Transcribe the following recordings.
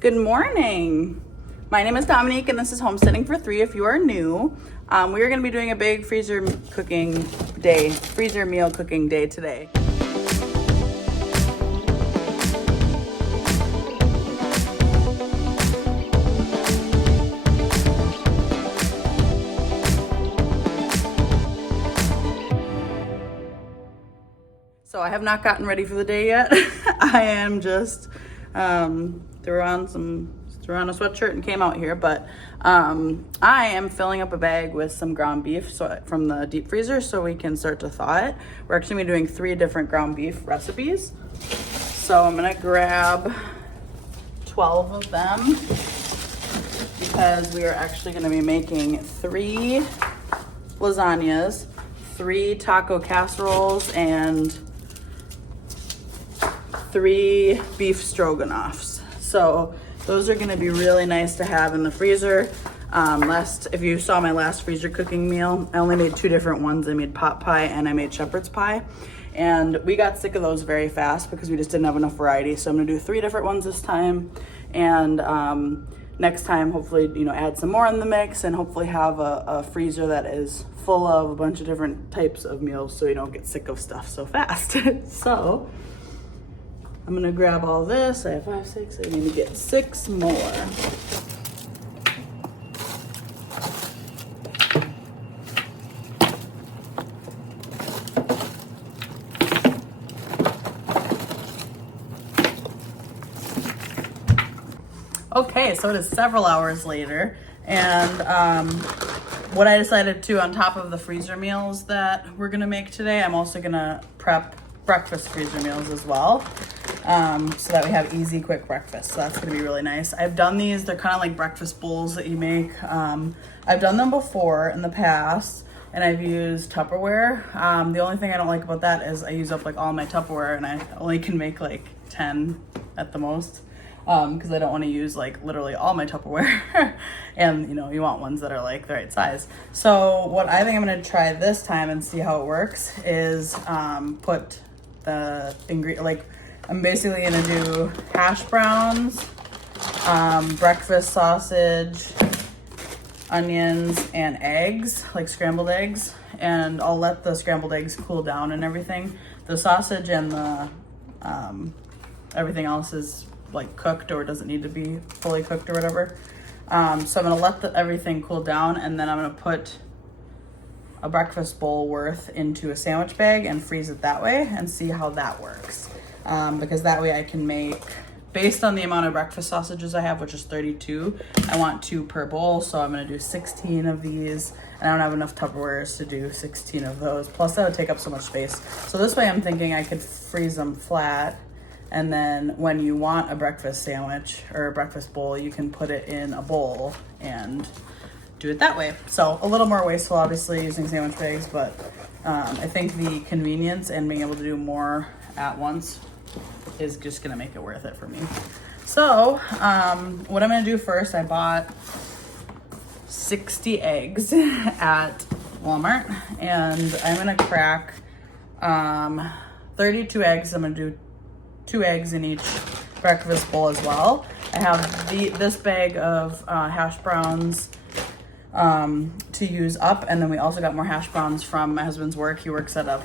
Good morning. My name is Dominique and this is Homesteading for Three if you are new. We are going to be doing a big freezer meal cooking day today. So I have not gotten ready for the day yet. I am just threw on a sweatshirt and came out here, but I am filling up a bag with some ground beef from the deep freezer so we can start to thaw it. We're actually gonna be doing 3 different ground beef recipes. So I'm gonna grab 12 of them because we are actually gonna be making 3 lasagnas, 3 taco casseroles, and 3 beef stroganoffs. So those are gonna be really nice to have in the freezer. If you saw my last freezer cooking meal, I only made 2 different ones. I made pot pie and I made shepherd's pie. And we got sick of those very fast because we just didn't have enough variety. So I'm gonna do 3 different ones this time. And next time, hopefully, add some more in the mix and hopefully have a freezer that is full of a bunch of different types of meals so you don't get sick of stuff so fast. So I'm gonna grab all this. I have 5, 6, I need to get 6 more. Okay, so it is several hours later, and what I decided to, on top of the freezer meals that we're gonna make today, I'm also gonna prep breakfast freezer meals as well. So that we have easy, quick breakfast. So that's gonna be really nice. I've done these, they're kind of like breakfast bowls that you make. I've done them before in the past, and I've used Tupperware. The only thing I don't like about that is I use up like all my Tupperware and I only can make like 10 at the most. Because I don't want to use like literally all my Tupperware. And you want ones that are like the right size. So what I think I'm gonna try this time and see how it works is put the ingredient, like I'm basically gonna do hash browns, breakfast sausage, onions, and eggs, like scrambled eggs. And I'll let the scrambled eggs cool down and everything. The sausage and the everything else is like cooked or doesn't need to be fully cooked or whatever. So I'm gonna let everything cool down, and then I'm gonna put a breakfast bowl worth into a sandwich bag and freeze it that way and see how that works. Because that way I can make, based on the amount of breakfast sausages I have, which is 32, I want 2 per bowl. So I'm gonna do 16 of these, and I don't have enough Tupperwares to do 16 of those. Plus that would take up so much space. So this way I'm thinking I could freeze them flat, and then when you want a breakfast sandwich or a breakfast bowl, you can put it in a bowl and do it that way. So a little more wasteful, obviously, using sandwich bags, but I think the convenience and being able to do more at once is just gonna make it worth it for me. So what I'm gonna do first, I bought 60 eggs at Walmart, and I'm gonna crack 32 eggs. I'm gonna do 2 eggs in each breakfast bowl as well. I have this bag of hash browns to use up, and then we also got more hash browns from my husband's work. He works at a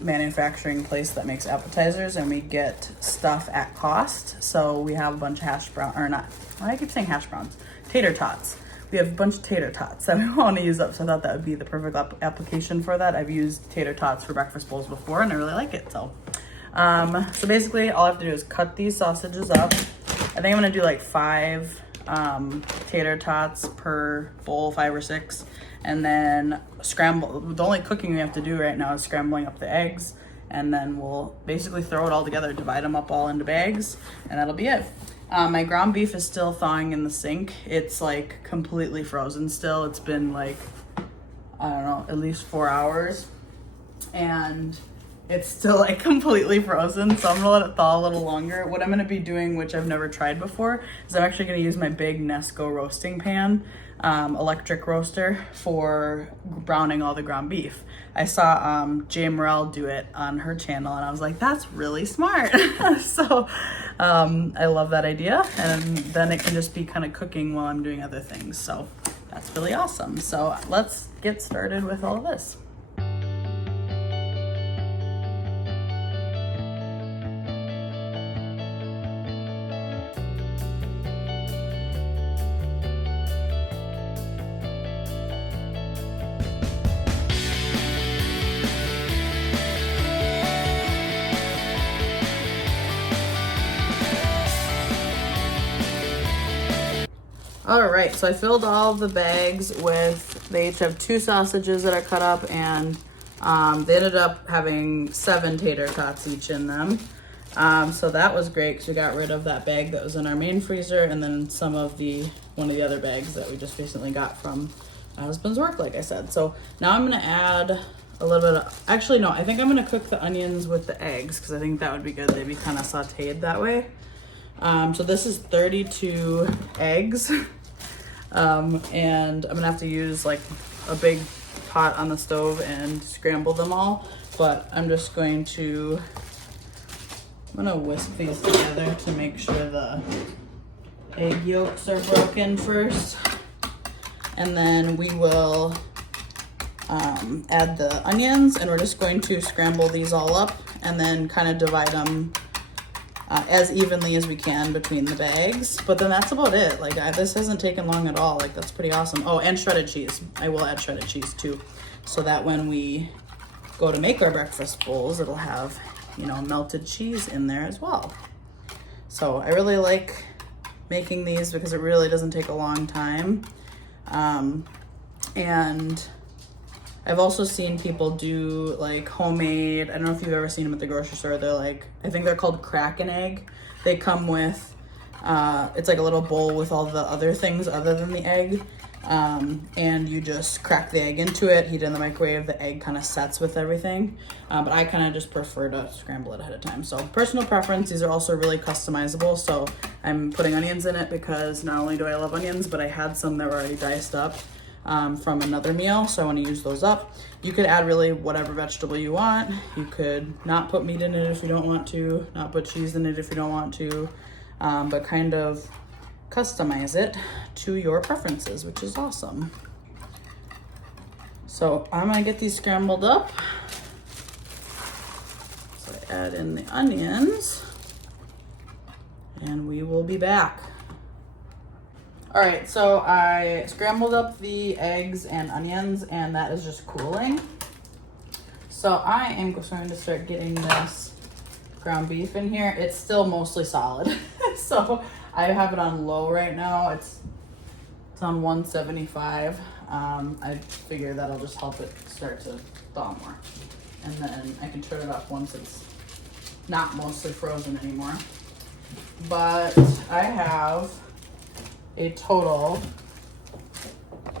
manufacturing place that makes appetizers, and we get stuff at cost. So we have a bunch of hash browns, tater tots. We have a bunch of tater tots that we want to use up, so I thought that would be the perfect application for that. I've used tater tots for breakfast bowls before, and I really like it. So basically all I have to do is cut these sausages up. I think I'm gonna do like 5 tater tots per bowl, 5 or 6, and then scramble. The only cooking we have to do right now is scrambling up the eggs, and then we'll basically throw it all together, divide them up all into bags, and that'll be it. My ground beef is still thawing in the sink. It's like completely frozen still. It's been like, I don't know, at least 4 hours. And it's still like completely frozen, so I'm gonna let it thaw a little longer. What I'm gonna be doing, which I've never tried before, is I'm actually gonna use my big Nesco roasting pan, electric roaster, for browning all the ground beef. I saw Jay Morrell do it on her channel, and I was like, that's really smart. So I love that idea, and then it can just be kind of cooking while I'm doing other things. So that's really awesome. So let's get started with all of this. All right, so I filled all of the bags with, they each have 2 sausages that are cut up, and they ended up having 7 tater tots each in them. So that was great because we got rid of that bag that was in our main freezer, and then one of the other bags that we just recently got from my husband's work, like I said. So now I'm gonna add a little bit of, actually no, I think I'm gonna cook the onions with the eggs because I think that would be good. They'd be kind of sauteed that way. So this is 32 eggs. And I'm gonna have to use like a big pot on the stove and scramble them all, but I'm gonna whisk these together to make sure the egg yolks are broken first. And then we will add the onions, and we're just going to scramble these all up and then kind of divide them as evenly as we can between the bags. But then that's about it. Like this hasn't taken long at all. Like that's pretty awesome. Oh, and shredded cheese. I will add shredded cheese too, so that when we go to make our breakfast bowls, it'll have, you know, melted cheese in there as well. So I really like making these because it really doesn't take a long time. And I've also seen people do like homemade, I don't know if you've ever seen them at the grocery store. They're like, I think they're called crack an egg. They come with, it's like a little bowl with all the other things other than the egg. And you just crack the egg into it, heat it in the microwave, the egg kind of sets with everything. But I kind of just prefer to scramble it ahead of time. So personal preference, these are also really customizable. So I'm putting onions in it because not only do I love onions, but I had some that were already diced up from another meal, so I want to use those up. You could add really whatever vegetable you want. You could not put meat in it if you don't want to, not put cheese in it if you don't want to, but kind of customize it to your preferences, which is awesome. So I'm gonna get these scrambled up. So I add in the onions, and we will be back. All right, so I scrambled up the eggs and onions, and that is just cooling. So I am going to start getting this ground beef in here. It's still mostly solid. So I have it on low right now. It's on 175. I figure that'll just help it start to thaw more. And then I can turn it up once it's not mostly frozen anymore. But I have a total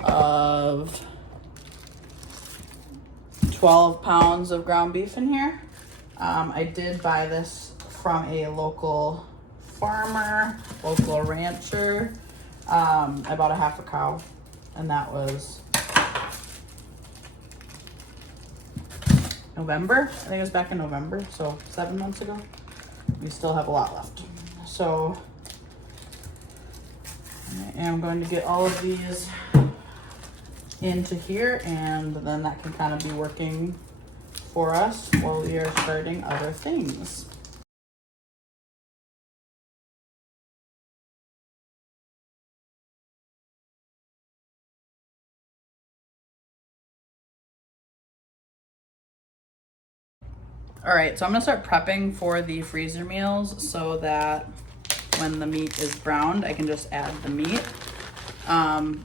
of 12 pounds of ground beef in here. I did buy this from a local farmer, local rancher. I bought a half a cow, and that was November. I think it was back in November, so 7 months ago. We still have a lot left. So I am going to get all of these into here, and then that can kind of be working for us while we are starting other things. All right, so I'm gonna start prepping for the freezer meals so that when the meat is browned, I can just add the meat.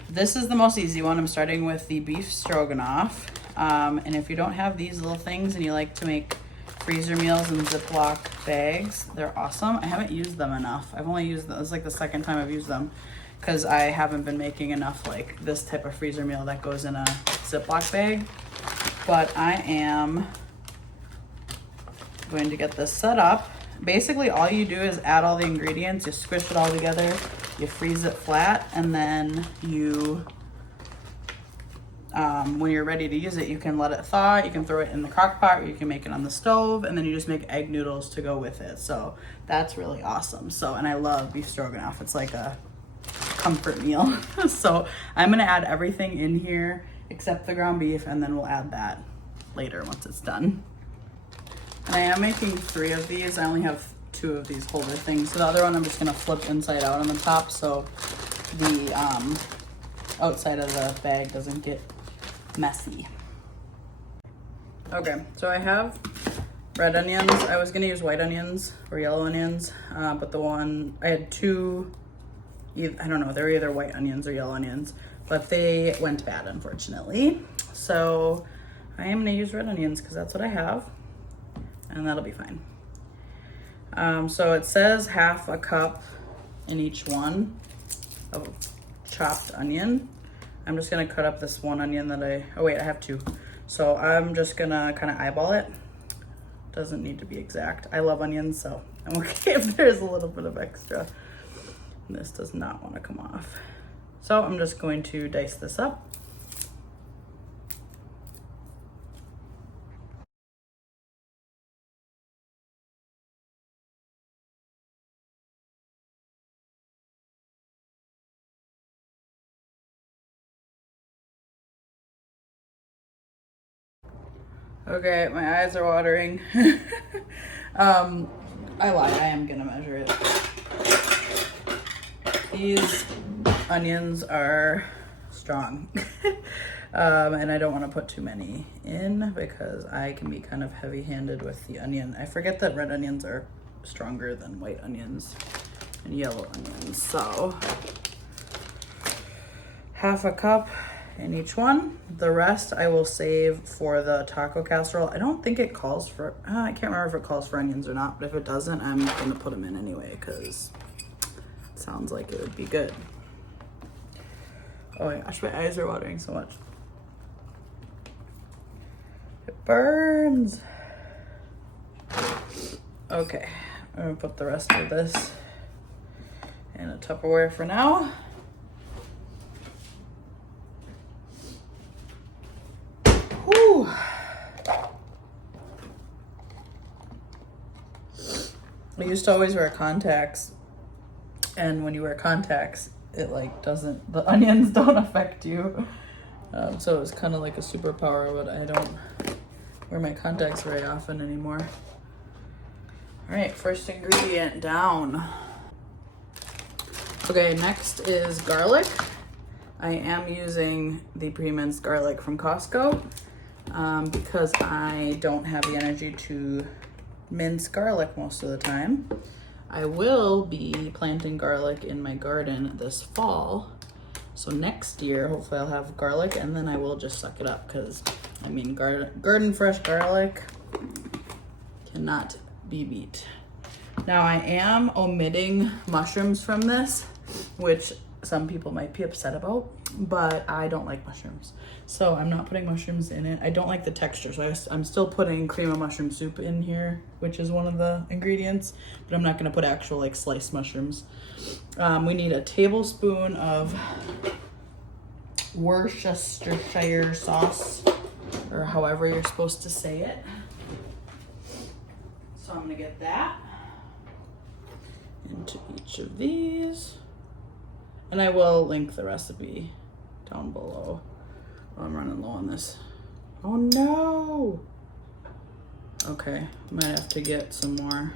This is the most easy one. I'm starting with the beef stroganoff. And if you don't have these little things and you like to make freezer meals in Ziploc bags, they're awesome. I haven't used them enough. I've only used them, it's like the second time I've used them, because I haven't been making enough like this type of freezer meal that goes in a Ziploc bag. But I am going to get this set up. Basically, all you do is add all the ingredients, you squish it all together, you freeze it flat, and then you, when you're ready to use it, you can let it thaw, you can throw it in the crock pot, or you can make it on the stove, and then you just make egg noodles to go with it. So that's really awesome. So, and I love beef stroganoff. It's like a comfort meal. So I'm gonna add everything in here except the ground beef, and then we'll add that later once it's done. And I am making 3 of these. I only have 2 of these holder things. So the other one I'm just gonna flip inside out on the top so the outside of the bag doesn't get messy. Okay, so I have red onions. I was gonna use white onions or yellow onions, but the one, I had 2, I don't know, they're either white onions or yellow onions, but they went bad, unfortunately. So I am gonna use red onions because that's what I have, and that'll be fine. So it says half a cup in each one of chopped onion. I'm just gonna cut up this one onion that oh wait, I have 2. So I'm just gonna kind of eyeball it. Doesn't need to be exact. I love onions, so I'm okay if there's a little bit of extra. This does not want to come off. So I'm just going to dice this up. Okay, my eyes are watering. I lied, I am gonna measure it. These onions are strong. And I don't want to put too many in because I can be kind of heavy-handed with the onion. I forget that red onions are stronger than white onions and yellow onions. So half a cup in each one. The rest I will save for the taco casserole. I don't think it calls for, I can't remember if it calls for onions or not, but if it doesn't, I'm gonna put them in anyway because it sounds like it would be good. Oh my gosh, my eyes are watering so much. It burns. Okay, I'm gonna put the rest of this in a Tupperware for now. Whew. I used to always wear contacts, and when you wear contacts, it like doesn't, the onions don't affect you. So it was kind of like a superpower, but I don't wear my contacts very often anymore. All right, first ingredient down. Okay, next is garlic. I am using the pre-minced garlic from Costco because I don't have the energy to mince garlic most of the time. I will be planting garlic in my garden this fall. So next year, hopefully I'll have garlic, and then I will just suck it up because, I mean, garden fresh garlic cannot be beat. Now I am omitting mushrooms from this, which some people might be upset about, but I don't like mushrooms. So I'm not putting mushrooms in it. I don't like the texture, so I'm still putting cream of mushroom soup in here, which is one of the ingredients, but I'm not gonna put actual like sliced mushrooms. We need a tablespoon of Worcestershire sauce, or however you're supposed to say it. So I'm gonna get that into each of these. And I will link the recipe down below. Oh, I'm running low on this. Oh no! Okay, might have to get some more.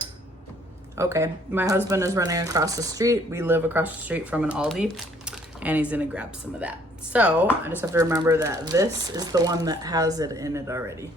Okay, my husband is running across the street. We live across the street from an Aldi, and he's gonna grab some of that. So I just have to remember that this is the one that has it in it already.